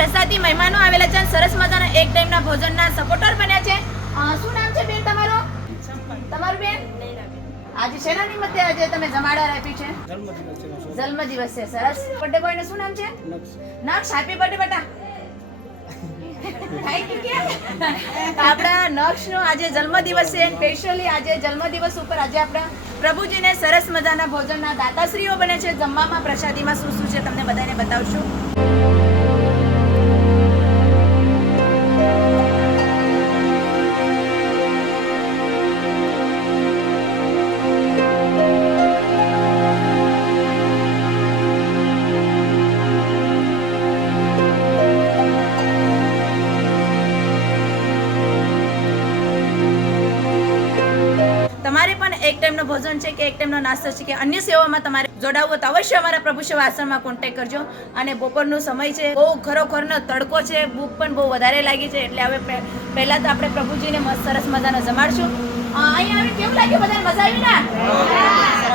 રસાથી મહેમાનો આવેલા છે, સરસ મજાના એક ટાઈમના ભોજનના સપોર્ટર બન્યા છે. શું નામ છે બેન તમારું? તમારું બેન? આજે શેના નિમિત્તે આજે તમે જમાડવા આપી છે? જન્મદિવસ છે. સરસ. બર્થડે બોયનું શું નામ છે? નક્ષ. હેપી બર્થડે બેટા. થેન્ક યુ કે આપણા નક્ષનો આજે જન્મદિવસ છે. સ્પેશિયલી આજે જન્મદિવસ ઉપર આજે આપણા પ્રભુજીને સરસ મજાના ભોજનના દાતાશ્રીઓ બને છે. જમવામાં પ્રસાદીમાં શું શું છે તમને બધાને બતાવશું. તમારે પણ એક ટાઈમનો ભોજન છે કે એક ટાઈમનો નાસ્તો છે કે અન્ય સેવામાં તમારે જોડાવવું તો અવશ્ય અમારા પ્રભુ સેવા આશ્રમમાં કોન્ટેક્ટ કરજો. અને બપોરનો સમય છે, બહુ ખરોખરનો તડકો છે, ભૂખ પણ બહુ વધારે લાગી છે, એટલે હવે પહેલાં તો આપણે પ્રભુજીને મસ્ત સરસ મજાનો જમાડશું. અહીંયા આવીને કેવું લાગ્યું? બધાને મજા આવી ને?